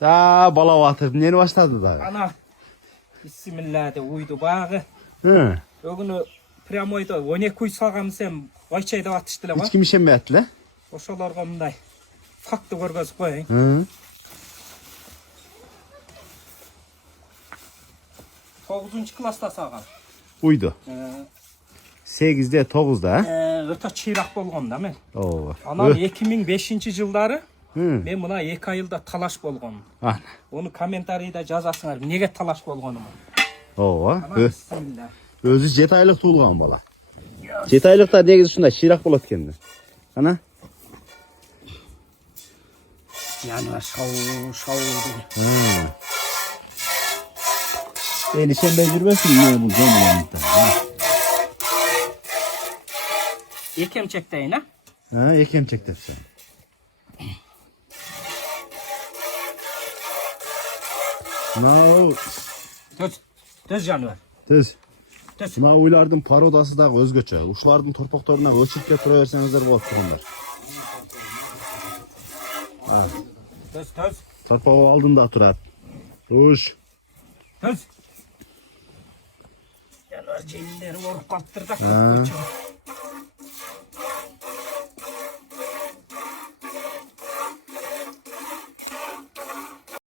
Aa bala batırıp neni başladı da? Ana. Bismillah de uydu bağı. Hı. Ögünü Premoyda 12 uy salgamız hem Ayçayda atıştılar Hiç var. kim işem mi etli? Oşalarga mınday faktı görgözüp koyayım. Hı. 9. klasta salgam. Uydu. 8'de 9'da ha? Öte çirak bolğanda men. Oo. Anam 2005 yılları Hı. men muna 2 ayılda talaş bolğon. Ana. Onu kommentariyda жазасыңар. Nege talaş bolğonumu. Oo. Ana bismillah. Özü 7 aylık tuğulgan bala. 7 aylıkta negiz şunda şirak bolat kendi. Ana. Yani şov oldu. Hı. Ben işe becirmesin ne bulacağım ulan. Ekem çekteyin ha. Ha, ekem çekti sen. No. Töz canıvar. Tez. Töz. Buna uylardın parodası da özgöçe. Uşlardın torpaklarına ölçüp getiriversenizer bolat bunlar. Töz. Torpağı aldın da oturat. Uş. Töz. Canıvar ceyinleri vurup kaptırdı.